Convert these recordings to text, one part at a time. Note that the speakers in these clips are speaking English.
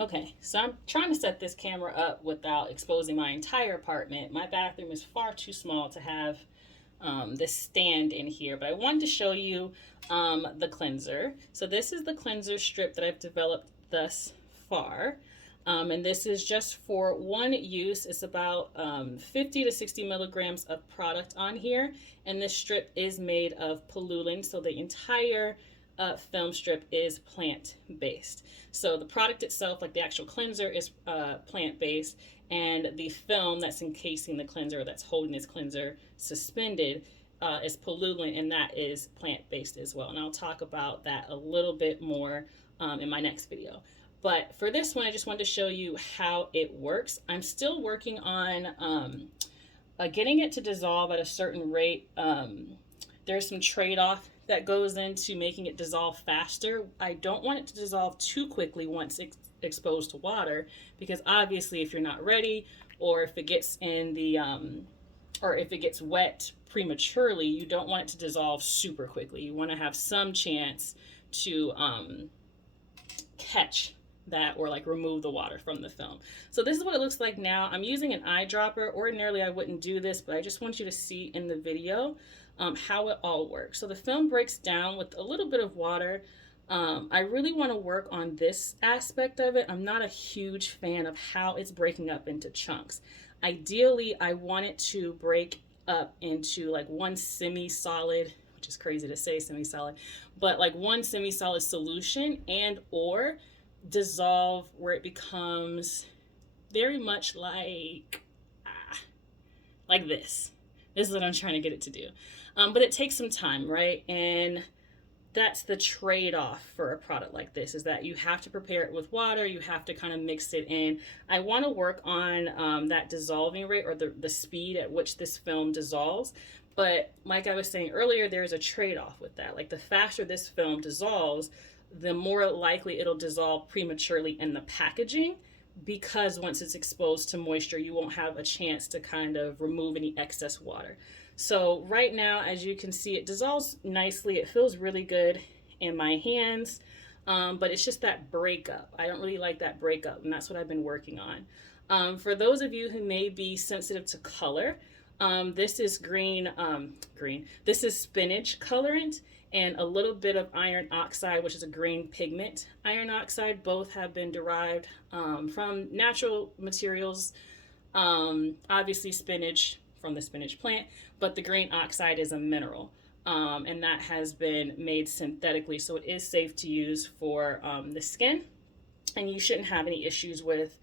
Okay, so I'm trying to set this camera up without exposing my entire apartment. My bathroom is far too small to have this stand in here, but I wanted to show you the cleanser. So this is the cleanser strip that I've developed thus far. And this is just for one use. It's about 50 to 60 milligrams of product on here. And this strip is made of pullulan, so the entire film strip is plant-based. So the product itself, like the actual cleanser, is plant-based, and the film that's encasing the cleanser, or that's holding this cleanser suspended, is pullulan, and that is plant-based as well. And I'll talk about that a little bit more in my next video. But for this one, I just wanted to show you how it works. I'm still working on getting it to dissolve at a certain rate. There's some trade-off that goes into making it dissolve faster. I don't want it to dissolve too quickly once it's exposed to water, because obviously if you're not ready, or if it gets in the or if it gets wet prematurely, you don't want it to dissolve super quickly. You want to have some chance to catch that, or like remove the water from the film. So this is what it looks like now. I'm using an eyedropper. Ordinarily I wouldn't do this, but I just want you to see in the video how it all works. So the film breaks down with a little bit of water. I really want to work on this aspect of it. I'm not a huge fan of how it's breaking up into chunks. Ideally, I want it to break up into like one semi-solid, which is crazy to say semi-solid, but like one semi-solid solution, and or dissolve where it becomes very much like this. This is what I'm trying to get it to do. But it takes some time, right? And that's the trade-off for a product like this, is that you have to prepare it with water. You have to kind of mix it in. I want to work on that dissolving rate, or the speed at which this film dissolves. But like I was saying earlier, there's a trade-off with that. Like the faster this film dissolves, the more likely it'll dissolve prematurely in the packaging, because once it's exposed to moisture, you won't have a chance to kind of remove any excess water. So right now, as you can see, it dissolves nicely. It feels really good in my hands, but it's just that breakup. I don't really like that breakup, and that's what I've been working on. For those of you who may be sensitive to color, this is this is spinach colorant, and a little bit of iron oxide, which is a green pigment. Iron oxide, both have been derived from natural materials. Obviously spinach from the spinach plant, but the green oxide is a mineral. And that has been made synthetically, so it is safe to use for the skin, and you shouldn't have any issues with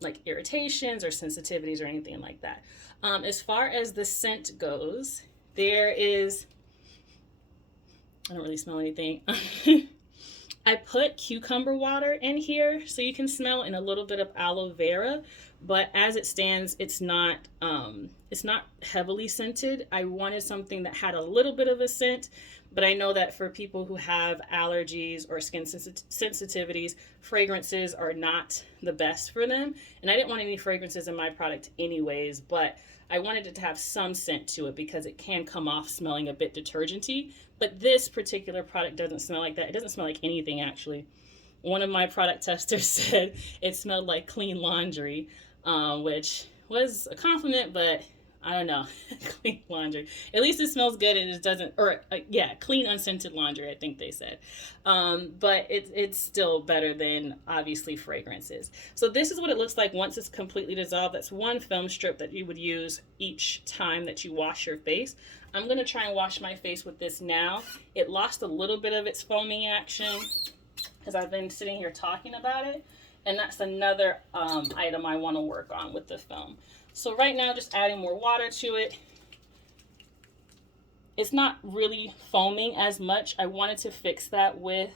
like irritations or sensitivities or anything like that. As far as the scent goes, there is, I don't really smell anything. I put cucumber water in here so you can smell, and a little bit of aloe vera, but as it stands, it's not heavily scented. I wanted something that had a little bit of a scent, but I know that for people who have allergies or skin sensitivities, fragrances are not the best for them. And I didn't want any fragrances in my product anyways, but I wanted it to have some scent to it because it can come off smelling a bit detergenty. But this particular product doesn't smell like that. It doesn't smell like anything, actually. One of my product testers said it smelled like clean laundry, which was a compliment, but I don't know. Clean laundry. At least it smells good, and it doesn't, or yeah, clean unscented laundry, I think they said. But it's still better than, obviously, fragrances. So this is what it looks like once it's completely dissolved. That's one film strip that you would use each time that you wash your face. I'm going to try and wash my face with this now. It lost a little bit of its foaming action because I've been sitting here talking about it. And that's another item I want to work on with the film. So right now, just adding more water to it. It's not really foaming as much. I wanted to fix that with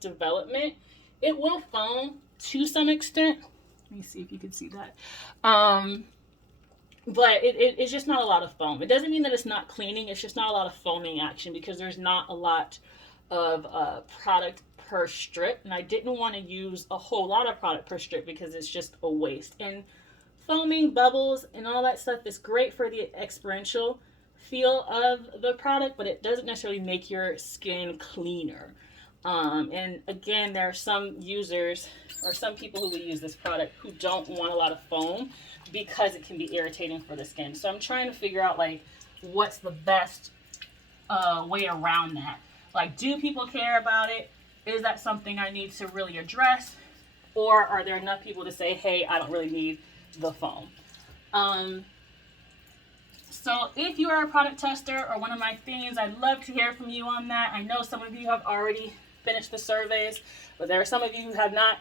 development. It will foam to some extent. Let me see if you can see that. But it's just not a lot of foam. It doesn't mean that it's not cleaning. It's just not a lot of foaming action because there's not a lot of product per strip. And I didn't want to use a whole lot of product per strip because it's just a waste. And foaming, bubbles, and all that stuff is great for the experiential feel of the product, but it doesn't necessarily make your skin cleaner. And again, there are some users or some people who will use this product who don't want a lot of foam because it can be irritating for the skin. So I'm trying to figure out like what's the best way around that. Like, do people care about it? Is that something I need to really address? Or are there enough people to say, hey, I don't really need the foam? So if you are a product tester or one of my fiends, I'd love to hear from you on that. I know some of you have already finished the surveys, but there are some of you who have not.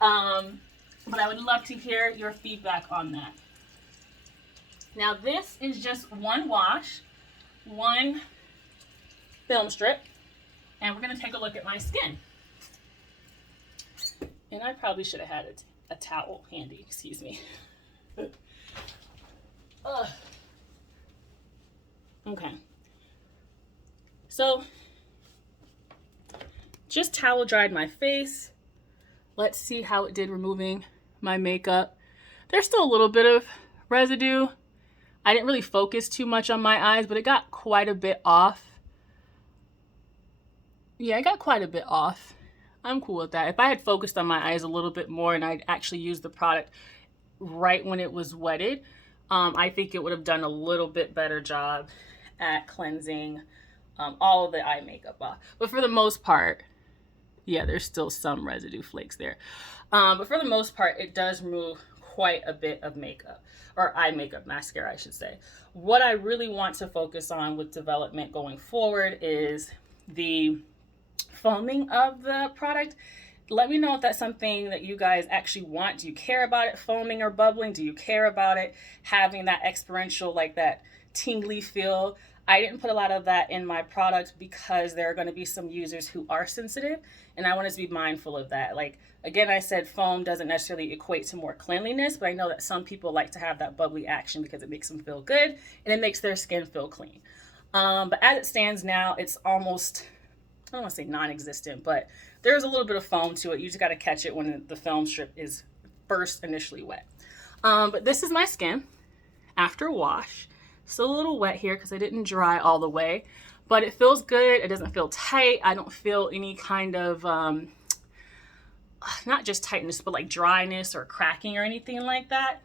But I would love to hear your feedback on that. Now this is just one wash, one film strip, and we're going to take a look at my skin. And I probably should have had a towel handy, excuse me. Okay. So, just towel dried my face. Let's see how it did removing my makeup. There's still a little bit of residue. I didn't really focus too much on my eyes, but it got quite a bit off. Yeah, I got quite a bit off. I'm cool with that. If I had focused on my eyes a little bit more and I'd actually used the product right when it was wetted, I think it would have done a little bit better job at cleansing all of the eye makeup off. But for the most part, yeah, there's still some residue flakes there. But for the most part, it does remove quite a bit of makeup, or eye makeup, mascara, I should say. What I really want to focus on with development going forward is the foaming of the product. Let me know if that's something that you guys actually want. Do you care about it foaming or bubbling? Do you care about it having that experiential, like that tingly feel? I didn't put a lot of that in my product because there are going to be some users who are sensitive, and I wanted to be mindful of that. Like, again, I said foam doesn't necessarily equate to more cleanliness, but I know that some people like to have that bubbly action because it makes them feel good and it makes their skin feel clean. But as it stands now, it's almost, I don't want to say non-existent, but there's a little bit of foam to it. You just got to catch it when the film strip is first initially wet. But this is my skin after wash. Still a little wet here because I didn't dry all the way, but it feels good. It doesn't feel tight. I don't feel any kind of, not just tightness, but like dryness or cracking or anything like that.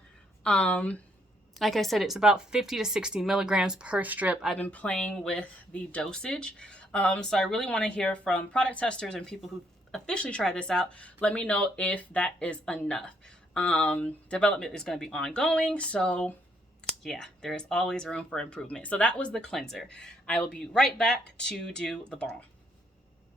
Like I said, it's about 50 to 60 milligrams per strip. I've been playing with the dosage. So I really want to hear from product testers and people who officially try this out. Let me know if that is enough. Development is going to be ongoing, so yeah, there is always room for improvement. So that was the cleanser. I will be right back to do the balm.